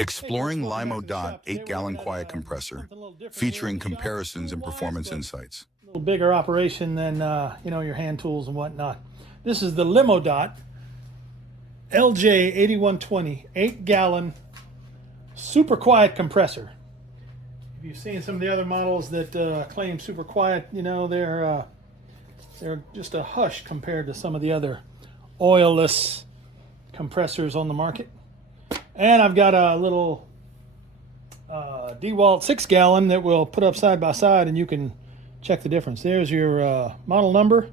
Exploring Limo Dot 8-gallon quiet compressor, featuring comparisons and performance insights. A little bigger operation than your hand tools and whatnot. This is the Limodot LJ8120 8-gallon super quiet compressor. If you've seen some of the other models that claim super quiet, they're just a hush compared to some of the other oilless compressors on the market. And I've got a little DeWalt 6-gallon that we'll put up side by side, and you can check the difference. There's your model number,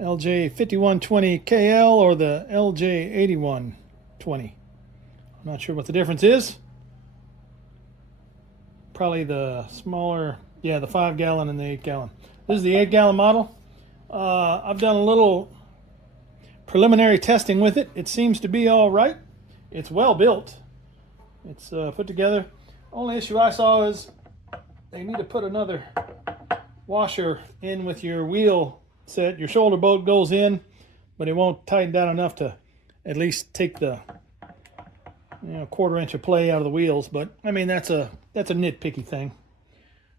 LJ5120KL or the LJ8120. I'm not sure what the difference is. Probably the smaller, the 5-gallon and the 8-gallon. This is the 8-gallon model. I've done a little preliminary testing with it. It seems to be all right. It's well built. It's put together. Only issue I saw is they need to put another washer in with your wheel set. Your shoulder bolt goes in, but it won't tighten down enough to at least take the quarter-inch of play out of the wheels. But I mean, that's a nitpicky thing.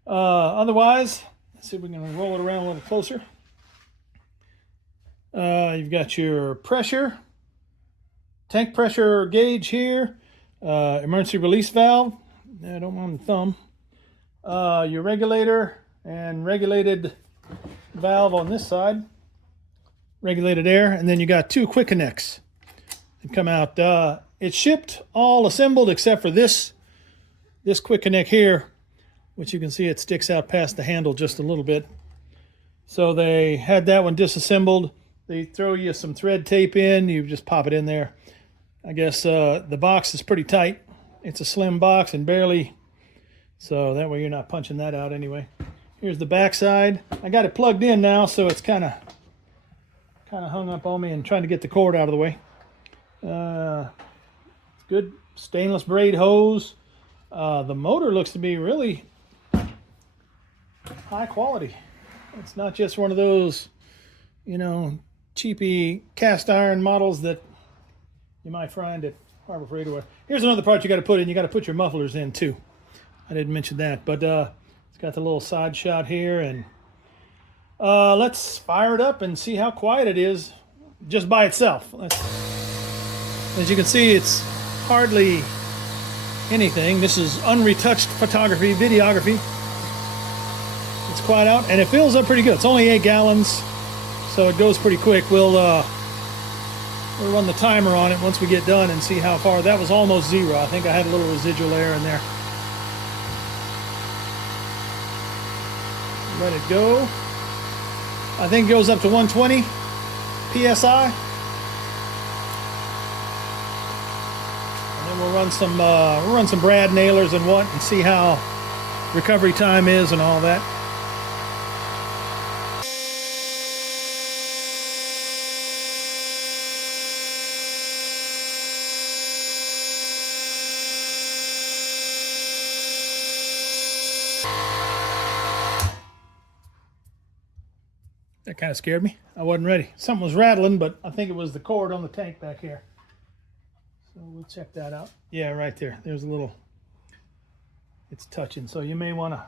Otherwise, let's see if we can roll it around a little closer. You've got your pressure, tank pressure gauge here, emergency release valve. I don't want the thumb. Your regulator and regulated valve on this side, regulated air, and then you got 2 quick connects that come out. It's shipped all assembled except for this quick connect here, which you can see it sticks out past the handle just a little bit. So they had that one disassembled. They throw you some thread tape in. You just pop it in there. I guess the box is pretty tight. It's a slim box and barely, so that way you're not punching that out anyway. Here's the back side. I got it plugged in now, so it's kind of hung up on me and trying to get the cord out of the way. It's good stainless braid hose. The motor looks to be really high quality. It's not just one of those, cheapy cast iron models that you might find at Harbor Freight or whatever. Here's another part you got to put in. You got to put your mufflers in too. I didn't mention that, but it's got the little side shot here, and let's fire it up and see how quiet it is just by itself. As you can see, it's hardly anything. This is unretouched photography, videography. It's quiet out, and it fills up pretty good. It's only 8 gallons, so it goes pretty quick. We'll run the timer on it once we get done and see how far. That was almost 0. I think I had a little residual air in there. Let it go. I think it goes up to 120 PSI. And then we'll run some brad nailers and see how recovery time is and all that. That kind of scared me. I wasn't ready. Something was rattling, but I think it was the cord on the tank back here. So we'll check that out. Yeah, right there. There's a little, it's touching. So you may want to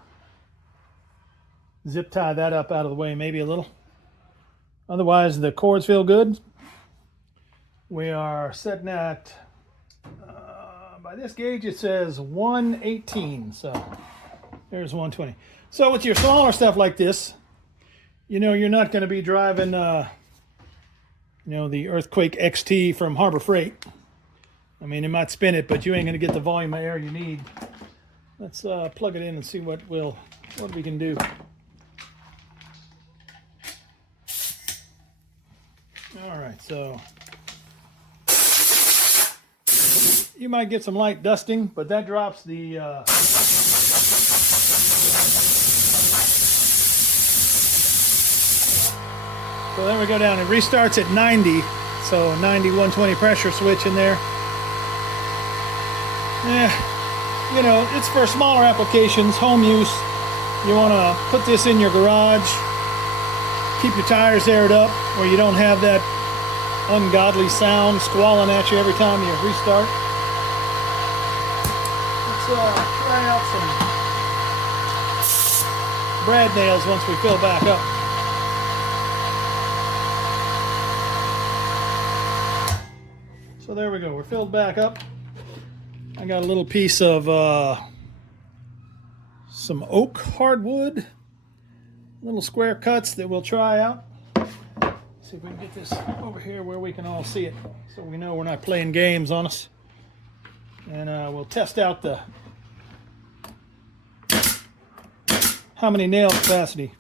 zip tie that up out of the way, maybe a little. Otherwise, the cords feel good. We are setting at, by this gauge, it says 118. So there's 120. So with your smaller stuff like this, you're not going to be driving, the Earthquake XT from Harbor Freight. I mean, it might spin it, but you ain't going to get the volume of air you need. Let's plug it in and see what we can do. All right, so you might get some light dusting, but that drops the so then we go down. It restarts at 90, so 90, 120 pressure switch in there. Yeah, it's for smaller applications, home use. You want to put this in your garage, keep your tires aired up, where you don't have that ungodly sound squalling at you every time you restart. try out some brad nails once we fill back up. So there we go, we're filled back up. I got a little piece of some oak hardwood, little square cuts that we'll try out. See if we can get this over here where we can all see it, so we know we're not playing games on us. And we'll test out the how many nail capacity.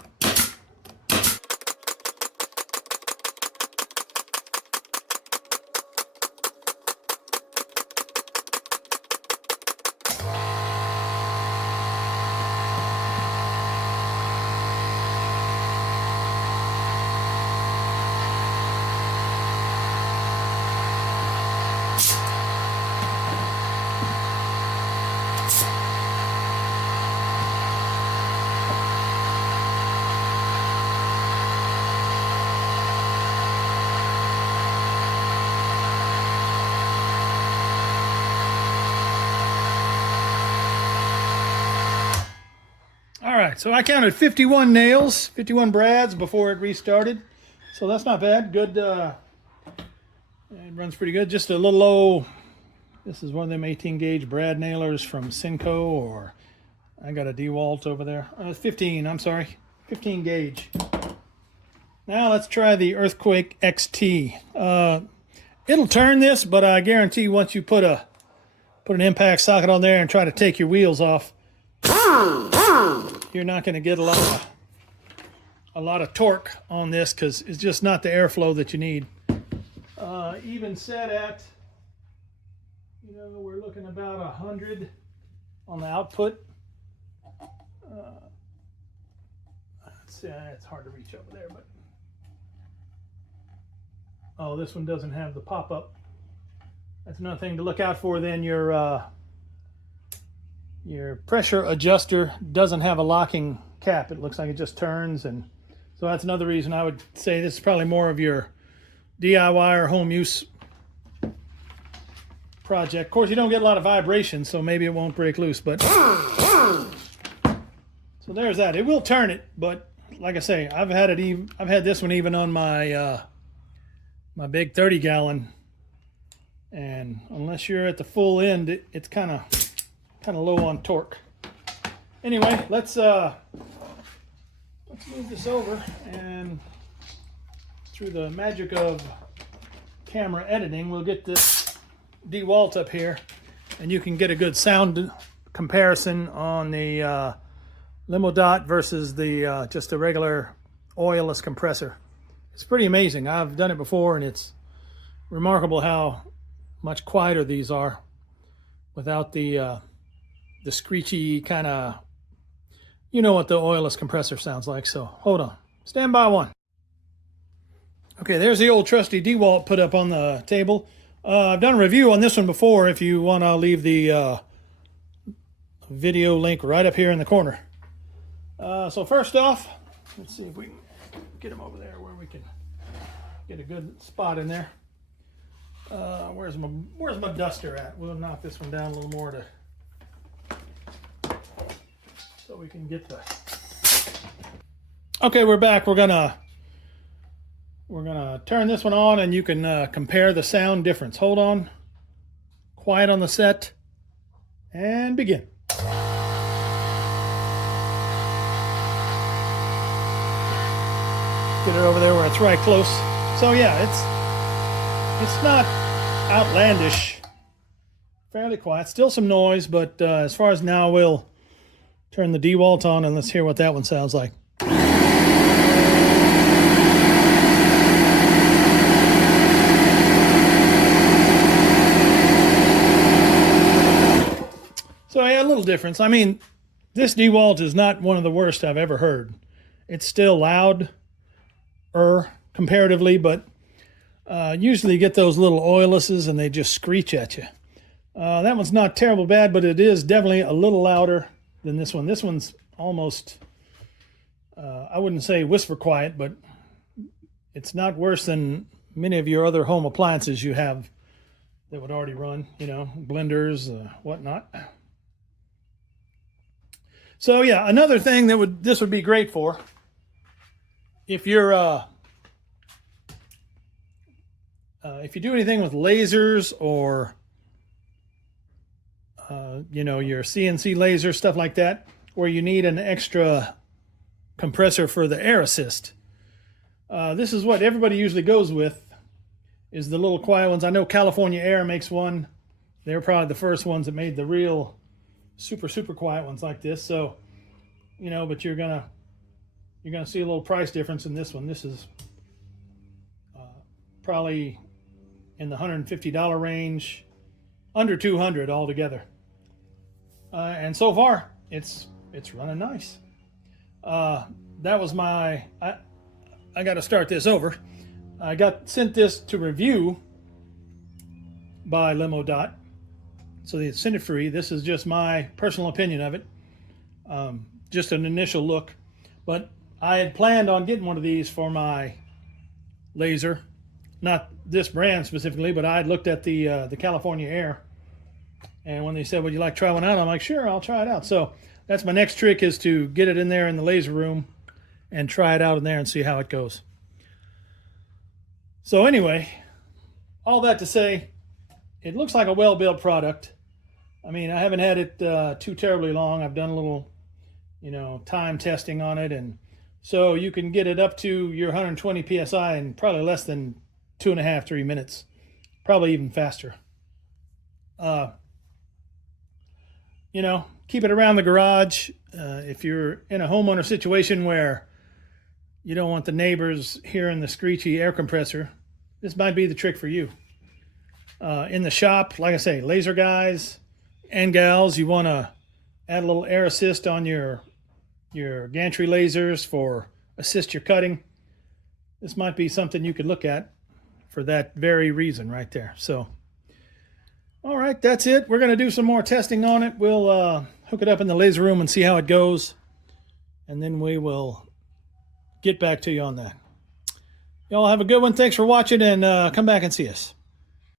All right, so I counted 51 nails, 51 brads before it restarted. So that's not bad. Good. It runs pretty good. Just a little low. This is one of them 18 gauge brad nailers from Cinco, or I got a DeWalt over there. 15, I'm sorry. 15 gauge. Now let's try the Earthquake XT. It'll turn this, but I guarantee once you put an impact socket on there and try to take your wheels off, you're not going to get a lot of torque on this, because it's just not the airflow that you need. Even set at, we're looking about 100 on the output. It's hard to reach over there, but oh, this one doesn't have the pop-up. That's another thing to look out for. Then your pressure adjuster doesn't have a locking cap. It looks like it just turns, and so that's another reason I would say this is probably more of your DIY or home use project. Of course, you don't get a lot of vibration, so maybe it won't break loose, but so there's that. It will turn it, but like I say, I've had this one even on my my big 30-gallon, and unless you're at the full end, it's kind of low on torque. Anyway, let's move this over, and through the magic of camera editing, we'll get this DeWalt up here, and you can get a good sound comparison on the Limo Dot versus the just a regular oilless compressor. It's pretty amazing. I've done it before, and it's remarkable how much quieter these are without the screechy kind of, you know what the oilless compressor sounds like. So hold on, stand by one. Okay, there's the old trusty DeWalt put up on the table. I've done a review on this one before. If you want, I'll leave the video link right up here in the corner. So first off, let's see if we can get him over there where we can get a good spot in there. Where's my duster at? We'll knock this one down a little more so we can get the. Okay, we're back. We're gonna turn this one on, and you can compare the sound difference. Hold on. Quiet on the set, and begin. Get it over there where it's right close. So yeah, it's not outlandish. Fairly quiet. Still some noise, but as far as now, we'll turn the DeWalt on and let's hear what that one sounds like. So yeah, a little difference. I mean, this DeWalt is not one of the worst I've ever heard. It's still loud, comparatively, but usually you get those little oillesses and they just screech at you. That one's not terrible bad, but it is definitely a little louder than this one. This one's almost, I wouldn't say whisper quiet, but it's not worse than many of your other home appliances you have that would already run, you know, blenders, whatnot. So yeah, another thing that this would be great for, if you're if you do anything with lasers or you know, your CNC laser, stuff like that, where you need an extra compressor for the air assist. This is what everybody usually goes with, is the little quiet ones. I know California Air makes one. They're probably the first ones that made the real super quiet ones like this. So, you know, but you're gonna see a little price difference in this one. This is probably in the $150 range, under $200 altogether. And so far, it's running nice. That was my. I got to start this over. I got sent this to review by Limo Dot, so they sent it free. This is just my personal opinion of it, just an initial look. But I had planned on getting one of these for my laser, not this brand specifically, but I had looked at the California Air, and when they said, "Would you like to try one out?" I'm like, "Sure, I'll try it out." So that's my next trick, is to get it in there in the laser room and try it out in there and see how it goes. So anyway, all that to say, it looks like a well-built product. I mean, I haven't had it too terribly long. I've done a little, you know, time testing on it, and so you can get it up to your 120 psi in probably less than 2.5-3 minutes, probably even faster. You know, keep it around the garage. If you're in a homeowner situation where you don't want the neighbors hearing the screechy air compressor, this might be the trick for you. In the shop, like I say, laser guys and gals, you want to add a little air assist on your gantry lasers for assist your cutting. This might be something you could look at for that very reason right there. So, all right, that's it. We're going to do some more testing on it. We'll hook it up in the laser room and see how it goes, and then we will get back to you on that. Y'all have a good one. Thanks for watching, and come back and see us.